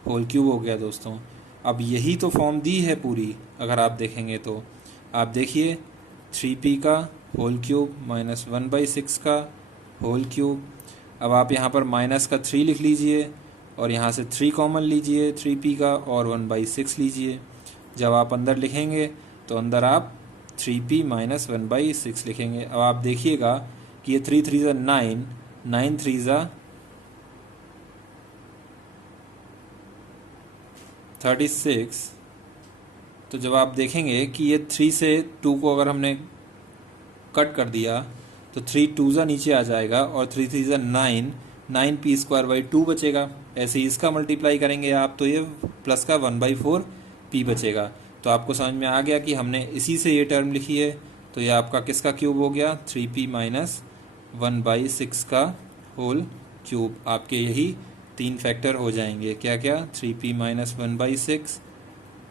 होल क्यूब हो गया दोस्तों। अब यही तो फॉर्म दी है पूरी, अगर आप देखेंगे तो आप देखिए 3p का होल क्यूब माइनस 1/6 का होल क्यूब। अब आप यहाँ पर माइनस का 3 लिख लीजिए और यहाँ से 3 कॉमन लीजिए 3p का, और 1/6 लीजिए। जब आप अंदर लिखेंगे तो अंदर आप 3p माइनस 1/6 लिखेंगे। अब आप देखिएगा कि ये 3 3 ज़ा 9, 9 3 ज़ा 36। तो जब आप देखेंगे कि ये 3 से 2 को अगर हमने कट कर दिया तो 3 2 ज़ा नीचे आ जाएगा और 3 3 ज़ा 9, 9p स्क्वायर बाई 2 बचेगा। ऐसे ही इसका मल्टीप्लाई करेंगे आप तो ये प्लस का 1/4p बचेगा। तो आपको समझ में आ गया कि हमने इसी से ये टर्म लिखी है। तो ये आपका किसका क्यूब हो गया, 3p माइनस 1/6 का होल क्यूब। आपके यही 3 फैक्टर हो जाएंगे, क्या क्या, 3p माइनस 1/6,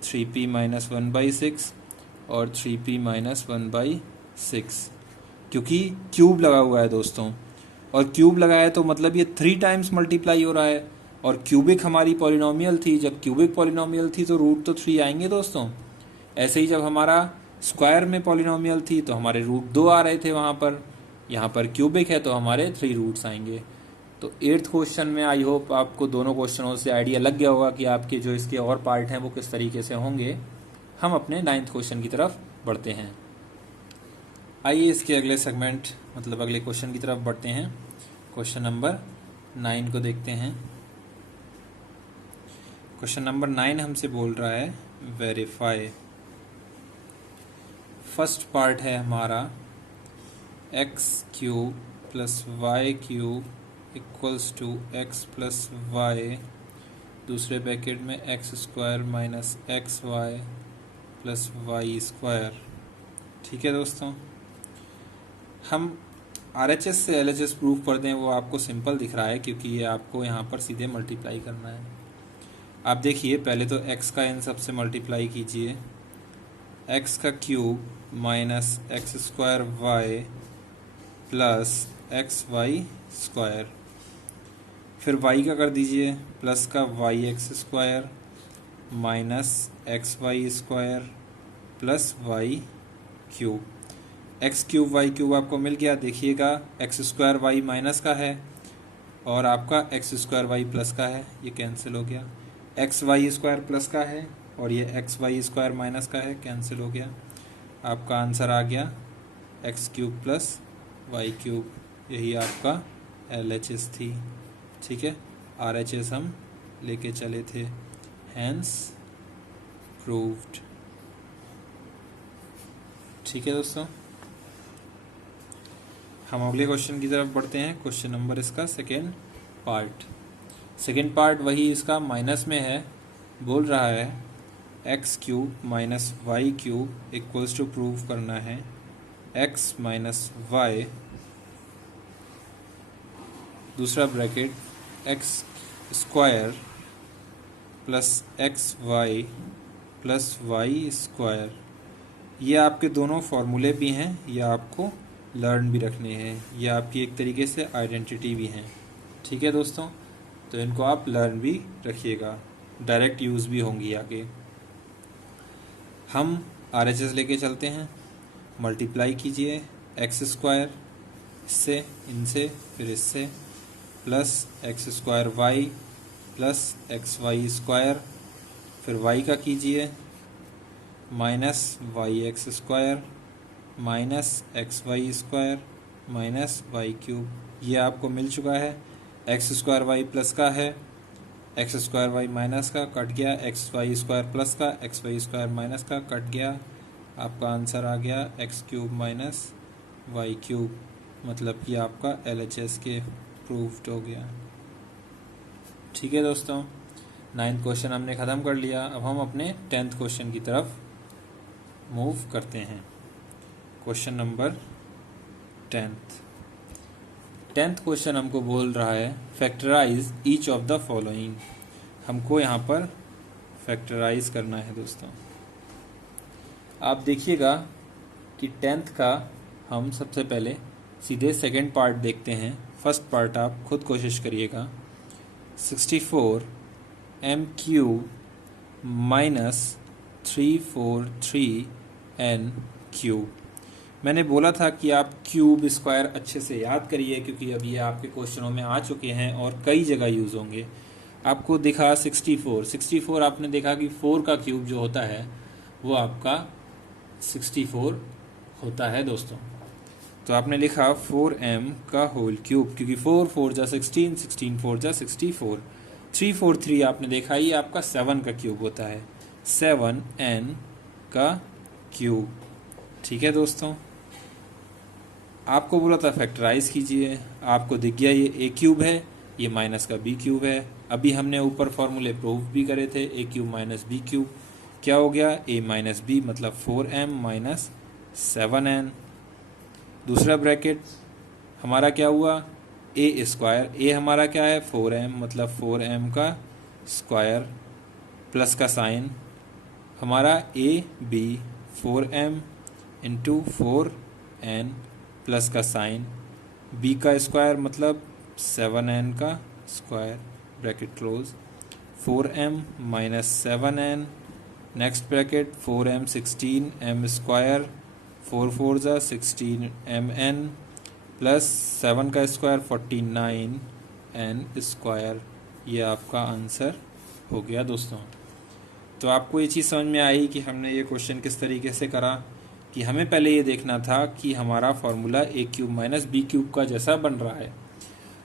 3p माइनस 1/6 और 3p माइनस 1/6, क्योंकि क्यूब लगा हुआ है दोस्तों। और क्यूब लगाया है तो मतलब ये 3 टाइम्स मल्टीप्लाई हो रहा है। और क्यूबिक हमारी पॉलिनोमियल थी, जब क्यूबिक पॉलिनोमियल थी तो रूट तो 3 आएंगे दोस्तों। ऐसे ही जब हमारा स्क्वायर में पॉलिनोमियल थी तो हमारे रूट 2 आ रहे थे वहाँ पर। यहाँ पर क्यूबिक है तो हमारे 3 रूट्स आएंगे। तो 8th क्वेश्चन में आई होप आपको दोनों क्वेश्चनों से आइडिया लग गया होगा कि आपके जो इसके और पार्ट हैं वो किस तरीके से होंगे। हम अपने 9th क्वेश्चन की तरफ बढ़ते हैं। आइए इसके अगले सेगमेंट मतलब अगले क्वेश्चन की तरफ बढ़ते हैं। क्वेश्चन नंबर 9 को देखते हैं। क्वेश्चन नंबर 9 हमसे बोल रहा है वेरीफाई। फर्स्ट पार्ट है हमारा x cube plus y cube equals to x plus y, दूसरे ब्रैकेट में x square minus x y plus Y square. ठीक है दोस्तों, हम RHS से LHS प्रूफ कर दें वो आपको सिंपल दिख रहा है, क्योंकि ये आपको यहाँ पर सीधे मल्टीप्लाई करना है। आप देखिए पहले तो x का इन सब से मल्टीप्लाई कीजिए, x का cube minus x square y plus x y square, फिर y का कर दीजिए प्लस का y x square minus x y square plus y cube. X cube y cube आपको मिल गया। देखिएगा एक्स स्क्वायर वाई माइनस का है और आपका एक्स स्क्वायर वाई प्लस का है, ये कैंसिल हो गया। एक्स वाई स्क्वायर प्लस का है और ये एक्स वाई स्क्वायर माइनस का है, कैंसिल हो गया। आपका आंसर आ गया x cube plus y cube. यही आपका LHS थी। ठीक है, RHS हम लेके चले थे, हैंस प्रूव्ड। ठीक है दोस्तों, हम अगले क्वेश्चन की तरफ बढ़ते हैं। क्वेश्चन नंबर इसका सेकेंड पार्ट वही इसका माइनस में है। बोल रहा है x cube minus y cube equals to prove करना है एक्स माइनस वाई, दूसरा bracket x square plus x y plus Y square. ये आपके दोनों फॉर्मूले भी हैं, ये आपको लर्न भी रखने हैं, ये आपकी एक तरीके से आइडेंटिटी भी हैं। ठीक है दोस्तों, तो इनको आप लर्न भी रखिएगा, डायरेक्ट यूज़ भी होंगी आगे। हम RHS लेके चलते हैं। मल्टीप्लाई कीजिए एक्स स्क्वायर इससे, इनसे, फिर इससे, plus x square y plus x y square, फिर वाई का कीजिए minus Y x square minus x y square minus y cube. ये आपको मिल चुका है। एक्स स्क्वायर वाई प्लस का है, एक्स स्क्वायर वाई माइनस का कट गया, एक्स वाई स्क्वायर प्लस का, एक्स वाई स्क्वायर माइनस का कट गया। आपका आंसर आ गया x cube minus y cube, मतलब कि आपका LHS के प्रूव्ड हो गया। ठीक है दोस्तों, 9th क्वेश्चन हमने ख़त्म कर लिया। अब हम अपने 10th क्वेश्चन की तरफ मूव करते हैं। क्वेश्चन नंबर 10th क्वेश्चन हमको बोल रहा है factorise each of the following. हमको यहाँ पर फैक्टराइज करना है दोस्तों। आप देखिएगा कि 10th का हम सबसे पहले सीधे सेकंड पार्ट देखते हैं। फर्स्ट पार्ट आप खुद कोशिश करिएगा। 64 m³ माइनस 343 n³ मैंने बोला था कि आप क्यूब स्क्वायर अच्छे से याद करिए, क्योंकि अब ये आपके क्वेश्चनों में आ चुके हैं और कई जगह यूज़ होंगे। आपको दिखा 64 आपने देखा कि 4 का क्यूब जो होता है वो आपका 64 होता है दोस्तों। तो आपने लिखा 4m का होल क्यूब, क्योंकि 4 4 जा 16, 16 4 जा 64। 343 आपने देखा ये आपका 7 का क्यूब होता है, 7n का क्यूब। ठीक है दोस्तों, आपको बोला था फैक्टराइज कीजिए, आपको दिख गया ये a³ है, ये माइनस का b³ है। अभी हमने ऊपर फॉर्मूले प्रूव भी करे थे, a³ माइनस b³। क्या हो गया a माइनस b मतलब 4m माइनस 7n। दूसरा ब्रैकेट हमारा क्या हुआ a स्क्वायर, a हमारा क्या है 4m मतलब 4m का स्क्वायर, प्लस का साइन हमारा a b 4m into 4n plus का साइन, b का स्क्वायर मतलब 7n का square, bracket close, 4m minus 7n। Next bracket 4m 16m square, 4 4 जा 16mn प्लस 7 का स्क्वायर 49n स्क्वायर। ये आपका आंसर हो गया दोस्तों। तो आपको ये चीज़ समझ में आई कि हमने ये क्वेश्चन किस तरीके से करा, कि हमें पहले ये देखना था कि हमारा फॉर्मूला a³ माइनस b³ का जैसा बन रहा है।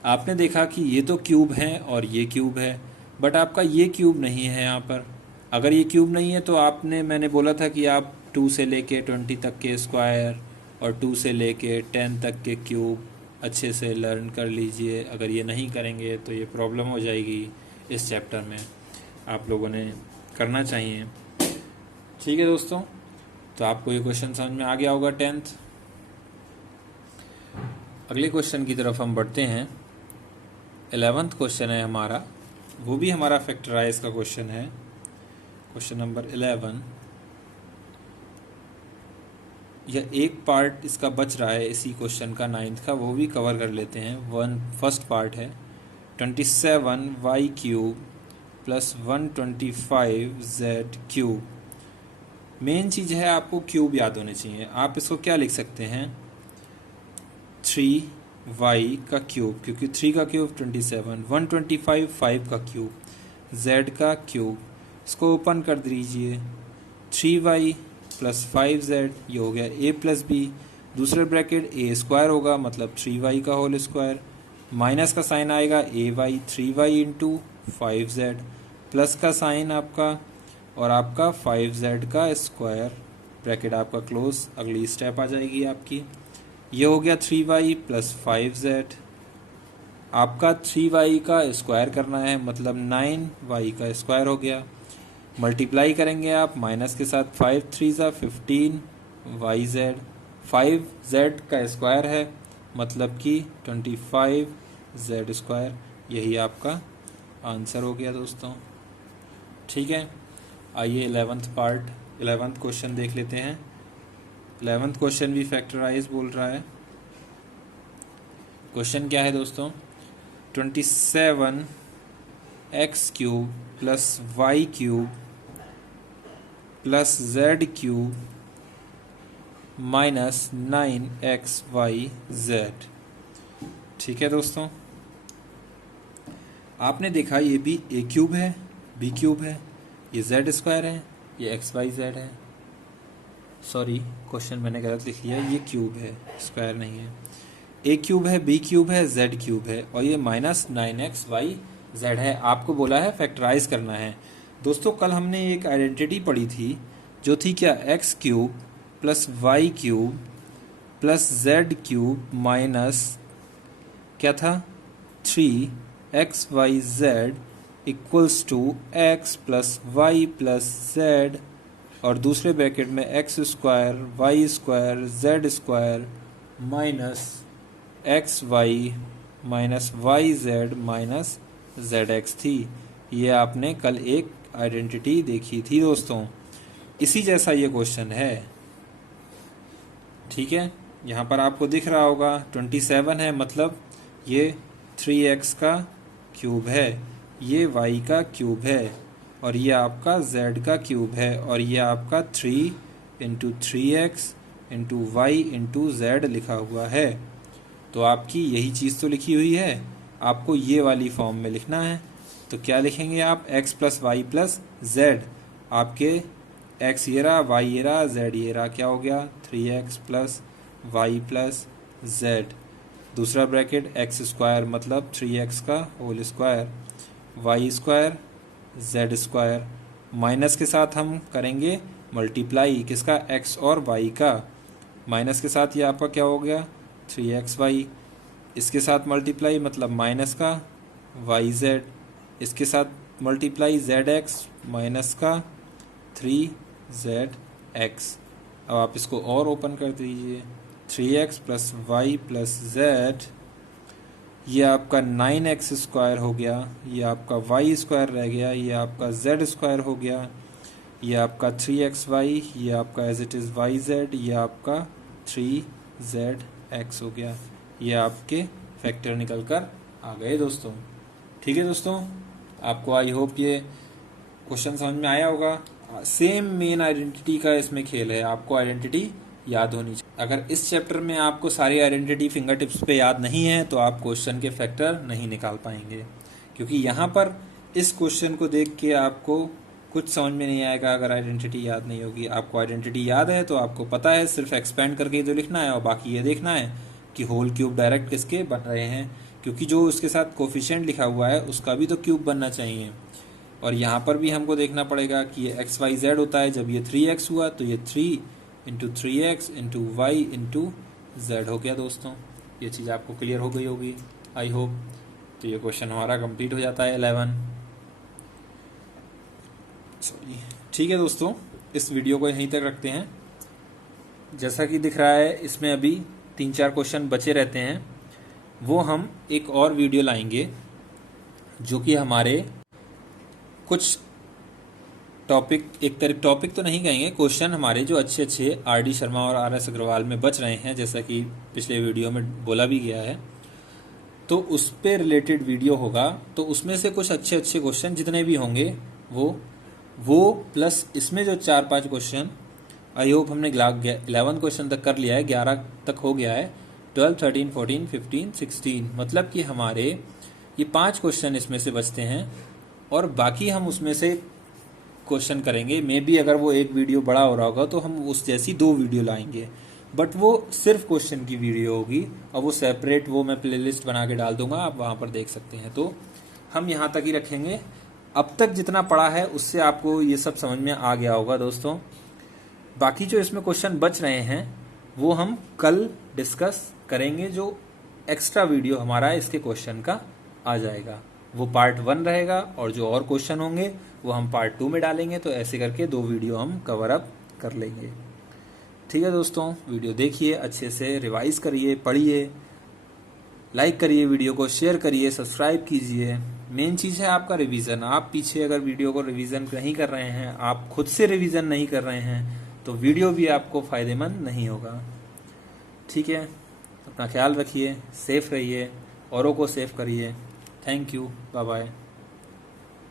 आपने देखा कि ये तो क्यूब है और ये क्यूब है, बट आपका ये क्यूब नहीं है यहाँ पर। अगर ये क्यूब नहीं है तो मैंने बोला था कि आप 2 से लेके 20 तक के स्क्वायर और 2 से लेके 10 तक के क्यूब अच्छे से लर्न कर लीजिए। अगर ये नहीं करेंगे तो ये प्रॉब्लम हो जाएगी इस चैप्टर में, आप लोगों ने करना चाहिए। ठीक है दोस्तों, तो आपको ये क्वेश्चन समझ में आ गया होगा 10th। अगले क्वेश्चन की तरफ हम बढ़ते हैं। 11th क्वेश्चन है हमारा, वो भी हमारा फैक्टराइज का क्वेश्चन है। क्वेश्चन नंबर 11, यह एक पार्ट इसका बच रहा है इसी क्वेश्चन का 9th का, वो भी कवर कर लेते हैं। फर्स्ट पार्ट है 27y³ प्लस 125z³ मेन चीज़ है आपको क्यूब याद होने चाहिए। आप इसको क्या लिख सकते हैं 3y का क्यूब, क्योंकि 3 का क्यूब 27, 125 5 का क्यूब, z का क्यूब। इसको ओपन कर दीजिए, 3y प्लस 5z, ये हो गया a प्लस b। दूसरे ब्रैकेट a स्क्वायर होगा मतलब 3y का होल स्क्वायर, माइनस का साइन आएगा ay 3y into 5z, plus का साइन आपका और आपका 5z का स्क्वायर, ब्रैकेट आपका क्लोज। अगली स्टेप आ जाएगी आपकी, ये हो गया 3y प्लस 5z। आपका 3y का स्क्वायर करना है मतलब 9y का स्क्वायर हो गया। मल्टीप्लाई करेंगे आप माइनस के साथ, 5 3 ज़ा 15yz, 5z का स्क्वायर है मतलब कि 25z स्क्वायर। यही आपका आंसर हो गया दोस्तों। ठीक है, आइए 11th क्वेश्चन देख लेते हैं। 11th क्वेश्चन भी फैक्टराइज बोल रहा है। क्वेश्चन क्या है दोस्तों? 27x³ plus y³ plus z³ minus 9xyz। ठीक है दोस्तों, आपने देखा ये भी a³ है, b³ है, ये z² है, ये xyz है। सॉरी, क्वेश्चन मैंने गलत लिख लिया, ये क्यूब है, स्क्वायर नहीं है। a³ है, b³ है, z³ है और ये माइनस 9xyz है। आपको बोला है फैक्टराइज करना है। दोस्तों कल हमने एक आइडेंटिटी पढ़ी थी जो थी क्या, x³ plus y³ plus z³ minus क्या था, 3xyz equals to x plus y plus z और दूसरे ब्रैकेट में x² y² z² minus xy minus yz minus zx थी। ये आपने कल एक आइडेंटिटी देखी थी दोस्तों। इसी जैसा ये क्वेश्चन है। ठीक है, यहाँ पर आपको दिख रहा होगा 27 है, मतलब ये 3x का क्यूब है, ये y का क्यूब है और ये आपका z का क्यूब है और ये आपका 3 into 3x into y into z लिखा हुआ है। तो आपकी यही चीज़ तो लिखी हुई है, आपको ये वाली फॉर्म में लिखना है। तो क्या लिखेंगे आप, x plus Y plus z। आपके x ये रहा, y ये रहा, z ये रहा, क्या हो गया 3x plus Y plus z। दूसरा ब्रैकेट x² मतलब 3x का whole square, y² z², minus के साथ हम करेंगे मल्टीप्लाई किसका, x और y का। माइनस के साथ ये आपका क्या हो गया 3xy, इसके साथ मल्टीप्लाई मतलब माइनस का yz, इसके साथ मल्टीप्लाई zx माइनस का 3zx। अब आप इसको और ओपन कर दीजिए, 3x plus Y plus z, ये आपका 9x² हो गया, ये आपका y² रह गया, ये आपका z² हो गया, ये आपका 3xy, ये आपका एज इट इज़ yz, ये आपका 3zx हो गया। ये आपके फैक्टर निकल कर आ गए दोस्तों। ठीक है दोस्तों, आपको आई होप ये क्वेश्चन समझ में आया होगा। सेम मेन आइडेंटिटी का इसमें खेल है, आपको आइडेंटिटी याद होनी चाहिए। अगर इस चैप्टर में आपको सारी आइडेंटिटी फिंगर टिप्स पे याद नहीं है तो आप क्वेश्चन के फैक्टर नहीं निकाल पाएंगे, क्योंकि यहाँ पर इस क्वेश्चन को देख के आपको कुछ समझ में नहीं आएगा अगर आइडेंटिटी याद नहीं होगी। आपको आइडेंटिटी याद है तो आपको पता है सिर्फ एक्सपेंड करके जो लिखना है और बाकी ये देखना है कि होल क्यूब डायरेक्ट किसके बन रहे हैं, क्योंकि जो उसके साथ कोफिशिएंट लिखा हुआ है उसका भी तो क्यूब बनना चाहिए। और यहाँ पर भी हमको देखना पड़ेगा कि ये xyz होता है, जब ये 3x हुआ तो ये 3 into 3x into y into z हो गया दोस्तों। ये चीज़ आपको क्लियर हो गई होगी आई होप। तो ये क्वेश्चन हमारा कंप्लीट हो जाता है 11। सॉरी, ठीक है दोस्तों, इस वीडियो को यहीं तक रखते हैं। जैसा कि दिख रहा है इसमें अभी 3-4 क्वेश्चन बचे रहते हैं, वो हम एक और वीडियो लाएंगे जो कि हमारे कुछ टॉपिक, एक तरह टॉपिक तो नहीं कहेंगे, क्वेश्चन हमारे जो अच्छे अच्छे आर.डी. शर्मा और आर.एस. अग्रवाल में बच रहे हैं, जैसा कि पिछले वीडियो में बोला भी गया है, तो उस पे रिलेटेड वीडियो होगा। तो उसमें से कुछ अच्छे अच्छे क्वेश्चन जितने भी होंगे वो प्लस इसमें जो 4-5 क्वेश्चन, आई होप हमने 11 क्वेश्चन तक कर लिया है, 11 तक हो गया है, 12, 13, 14, 15, 16, मतलब कि हमारे ये 5 क्वेश्चन इसमें से बचते हैं और बाकी हम उसमें से क्वेश्चन करेंगे। मे बी अगर वो एक वीडियो बड़ा हो रहा होगा तो हम उस जैसी 2 वीडियो लाएंगे, बट वो सिर्फ क्वेश्चन की वीडियो होगी और वो सेपरेट, वो मैं प्लेलिस्ट बना के डाल दूंगा, आप वहाँ पर देख सकते हैं। तो हम यहाँ तक ही रखेंगे। अब तक जितना पढ़ा है उससे आपको ये सब समझ में आ गया होगा दोस्तों। बाकी जो इसमें क्वेश्चन बच रहे हैं वो हम कल डिस्कस करेंगे, जो एक्स्ट्रा वीडियो हमारा इसके क्वेश्चन का आ जाएगा वो पार्ट 1 रहेगा और जो और क्वेश्चन होंगे वो हम पार्ट 2 में डालेंगे। तो ऐसे करके 2 वीडियो हम कवर अप कर लेंगे। ठीक है दोस्तों, वीडियो देखिए, अच्छे से रिवाइज करिए, पढ़िए, लाइक करिए, वीडियो को शेयर करिए, सब्सक्राइब कीजिए। मेन चीज़ है आपका रिवीजन। आप पीछे अगर वीडियो को रिवीजन नहीं कर रहे हैं, आप खुद से रिवीजन नहीं कर रहे हैं, तो वीडियो भी आपको फायदेमंद नहीं होगा। ठीक है, अपना ख्याल रखिए, सेफ रहिए, औरों को सेफ करिए। Thank you, bye bye.